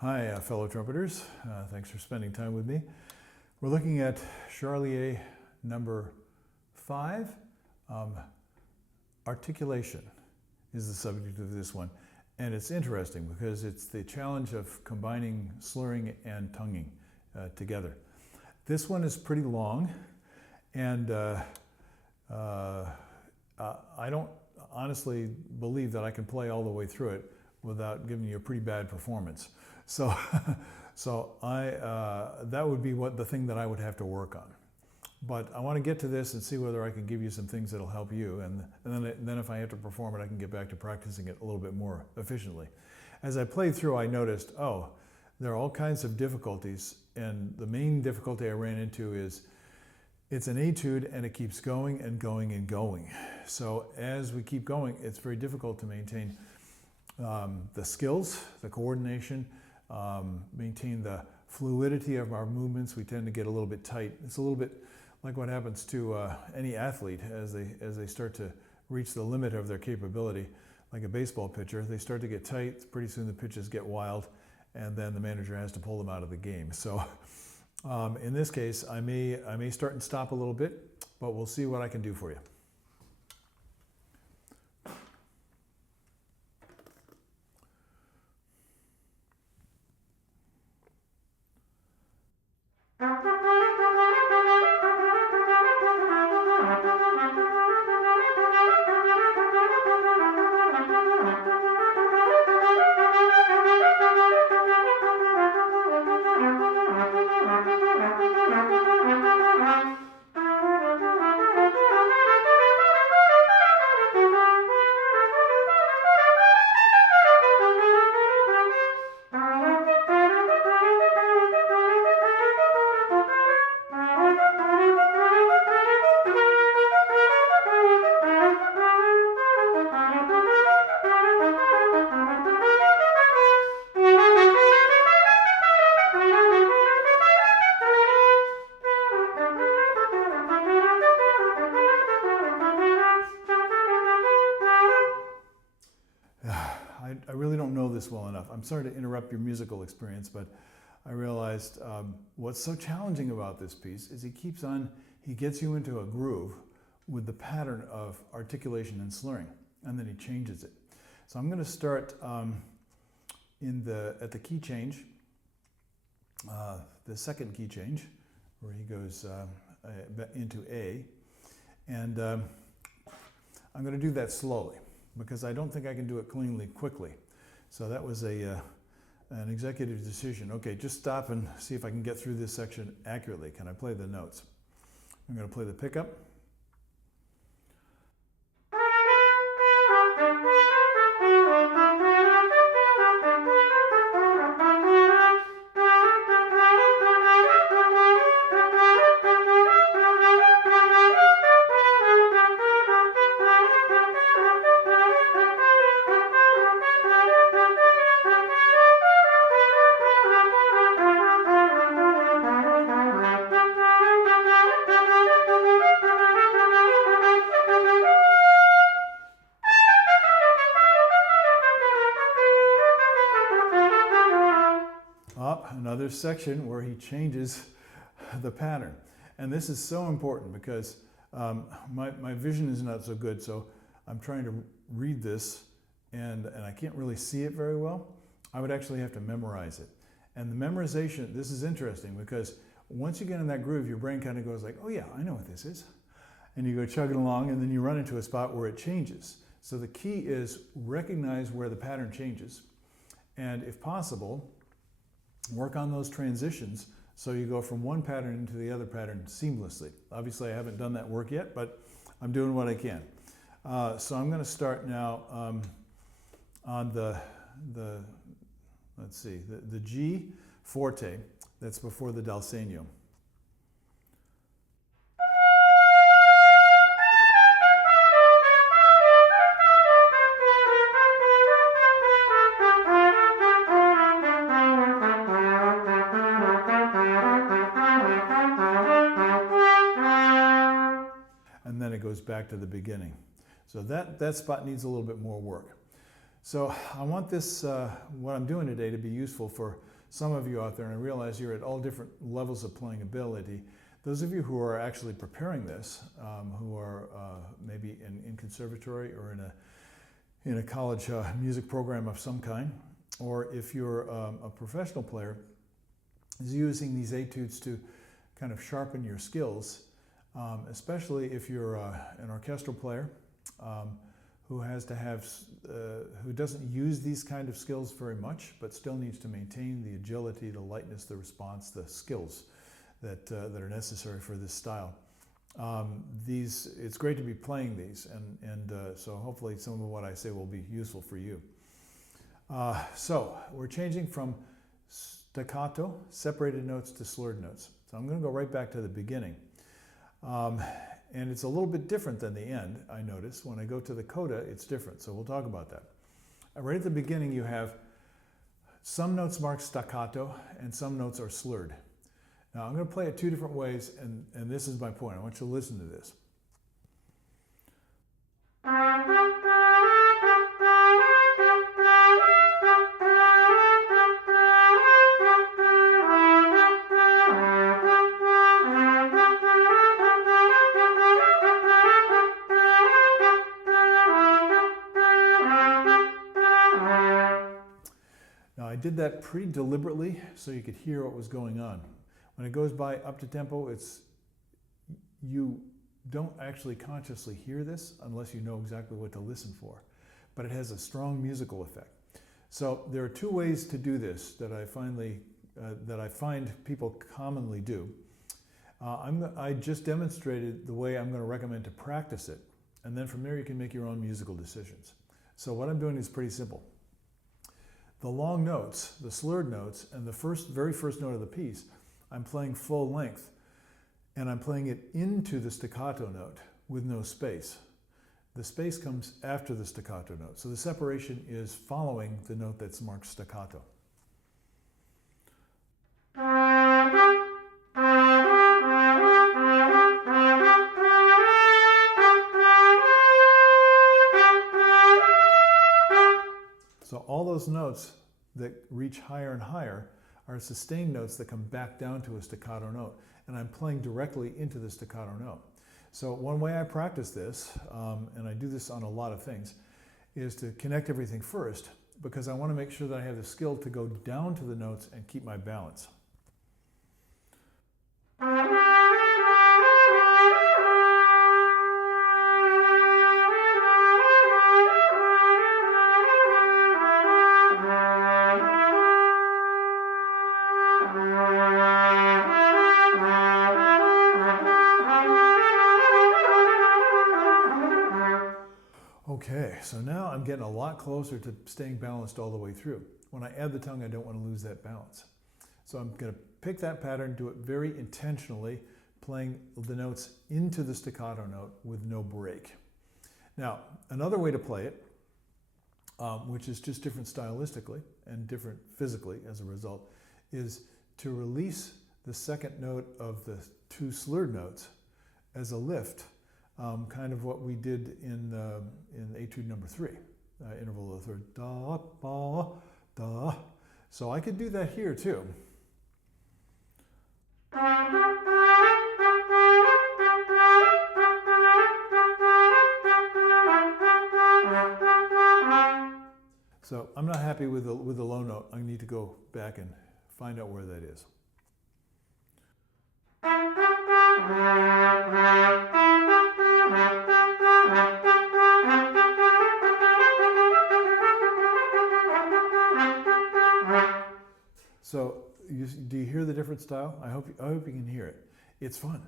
Hi, fellow trumpeters. Thanks for spending time with me. We're looking at Charlier number 5. Articulation is the subject of this one. And it's interesting because it's the challenge of combining slurring and tonguing together. This one is pretty long, and I don't honestly believe that I can play all the way through it without giving you a pretty bad performance. So, that would be the thing that I would have to work on. But I want to get to this and see whether I can give you some things that'll help you, and then if I have to perform it, I can get back to practicing it a little bit more efficiently. As I played through, I noticed, there are all kinds of difficulties, and the main difficulty I ran into is it's an etude and it keeps going and going and going. So as we keep going, it's very difficult to maintain the skills, the coordination, maintain the fluidity of our movements. We tend to get a little bit tight. It's a little bit like what happens to any athlete as they start to reach the limit of their capability. Like a baseball pitcher, they start to get tight. Pretty soon the pitches get wild, and then the manager has to pull them out of the game. So in this case, I may start and stop a little bit, but we'll see what I can do for you. I really don't know this well enough. I'm sorry to interrupt your musical experience, but I realized what's so challenging about this piece is he gets you into a groove with the pattern of articulation and slurring, and then he changes it. So I'm going to start at the key change, the second key change, where he goes into A, and I'm going to do that slowly, because I don't think I can do it cleanly quickly. So that was an executive decision. Okay, just stop and see if I can get through this section accurately. Can I play the notes? I'm going to play the pickup. Another section where he changes the pattern. And this is so important because my vision is not so good, so I'm trying to read this and I can't really see it very well. I would actually have to memorize it. And the memorization, this is interesting because once you get in that groove, your brain kind of goes like, oh yeah, I know what this is. And you go chugging along, and then you run into a spot where it changes. So the key is recognize where the pattern changes, and if possible, work on those transitions so you go from one pattern into the other pattern seamlessly. Obviously, I haven't done that work yet, but I'm doing what I can. So I'm going to start now on the G forte that's before the dal segno. And then it goes back to the beginning. So that spot needs a little bit more work. So I want this, what I'm doing today, to be useful for some of you out there, and I realize you're at all different levels of playing ability. Those of you who are actually preparing this, who are maybe in conservatory or in a college music program of some kind, or if you're a professional player, is using these etudes to kind of sharpen your skills, especially if you're an orchestral player who has to have, who doesn't use these kind of skills very much, but still needs to maintain the agility, the lightness, the response, the skills that are necessary for this style. It's great to be playing these, and so hopefully some of what I say will be useful for you. So we're changing from staccato, separated notes, to slurred notes. So I'm going to go right back to the beginning. And it's a little bit different than the end, I notice. When I go to the coda, it's different, so we'll talk about that. Right at the beginning, you have some notes marked staccato and some notes are slurred. Now, I'm going to play it two different ways, and this is my point. I want you to listen to this. Now, I did that pretty deliberately so you could hear what was going on. When it goes by up to tempo, you don't actually consciously hear this unless you know exactly what to listen for, but it has a strong musical effect. So there are two ways to do this that I find people commonly do. I just demonstrated the way I'm going to recommend to practice it, and then from there you can make your own musical decisions. So what I'm doing is pretty simple. The long notes, the slurred notes, and the very first note of the piece, I'm playing full length, and I'm playing it into the staccato note with no space. The space comes after the staccato note, so the separation is following the note that's marked staccato. So all those notes that reach higher and higher are sustained notes that come back down to a staccato note, and I'm playing directly into the staccato note. So one way I practice this, and I do this on a lot of things, is to connect everything first, because I want to make sure that I have the skill to go down to the notes and keep my balance. Okay, so now I'm getting a lot closer to staying balanced all the way through. When I add the tongue, I don't want to lose that balance. So I'm going to pick that pattern, do it very intentionally, playing the notes into the staccato note with no break. Now, another way to play it, which is just different stylistically and different physically as a result, is to release the second note of the two slurred notes as a lift. Kind of what we did in etude number 3, interval of the third, da, ba, da. So I could do that here too. So I'm not happy with the low note. I need to go back and find out where that is. So do you hear the different style? I hope you can hear it. It's fun,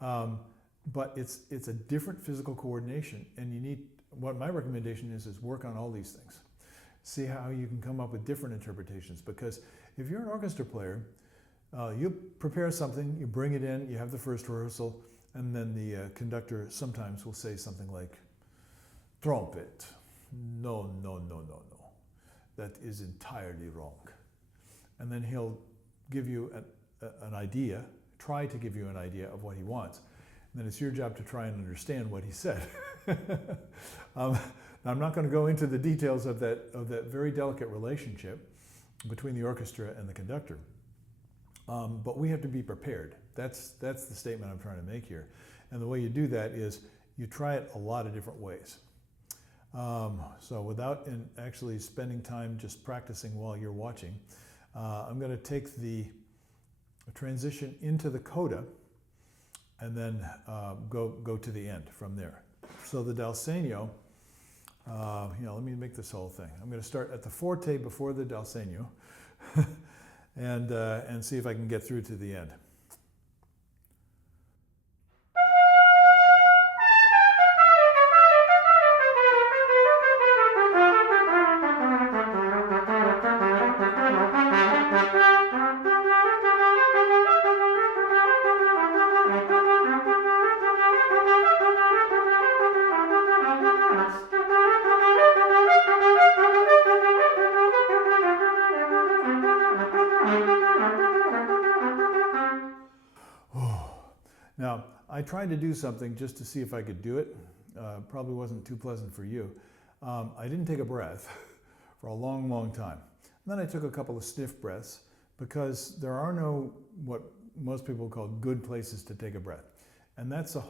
but it's a different physical coordination, and you need, what my recommendation is work on all these things. See how you can come up with different interpretations, because if you're an orchestra player, you prepare something, you bring it in, you have the first rehearsal, and then the conductor sometimes will say something like, trumpet, no, no, no, no, no, that is entirely wrong. And then he'll give you an idea, try to give you an idea of what he wants. And then it's your job to try and understand what he said. Now, I'm not going to go into the details of that very delicate relationship between the orchestra and the conductor, but we have to be prepared. That's the statement I'm trying to make here. And the way you do that is you try it a lot of different ways. So without actually spending time just practicing while you're watching, I'm going to take the transition into the coda and then go to the end from there. So the dal segno, let me make this whole thing. I'm going to start at the forte before the dal segno and see if I can get through to the end. Now, I tried to do something just to see if I could do it. Probably wasn't too pleasant for you. I didn't take a breath for a long, long time. And then I took a couple of sniff breaths because there are no, what most people call good places to take a breath. And that's a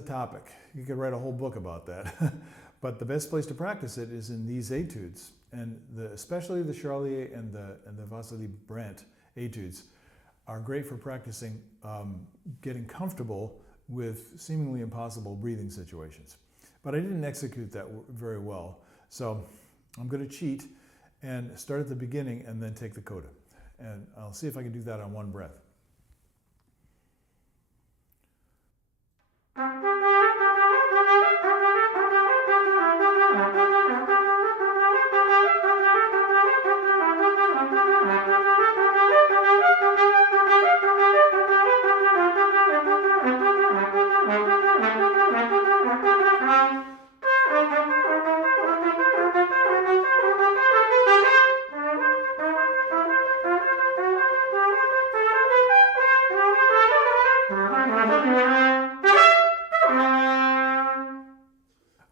topic. You could write a whole book about that. But the best place to practice it is in these etudes. And especially the Charlier and the Vasily Brandt etudes are great for practicing getting comfortable with seemingly impossible breathing situations. But I didn't execute that very well. So I'm going to cheat and start at the beginning and then take the coda. And I'll see if I can do that on one breath.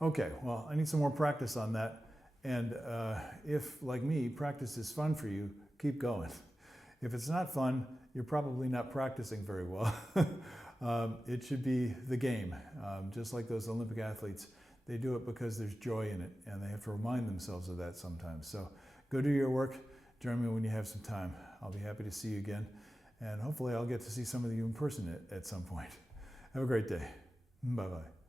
Okay, well, I need some more practice on that. And if, like me, practice is fun for you, keep going. If it's not fun, you're probably not practicing very well. It should be the game. Just like those Olympic athletes, they do it because there's joy in it, and they have to remind themselves of that sometimes. So go do your work. Join me when you have some time. I'll be happy to see you again. And hopefully I'll get to see some of you in person at some point. Have a great day. Bye-bye.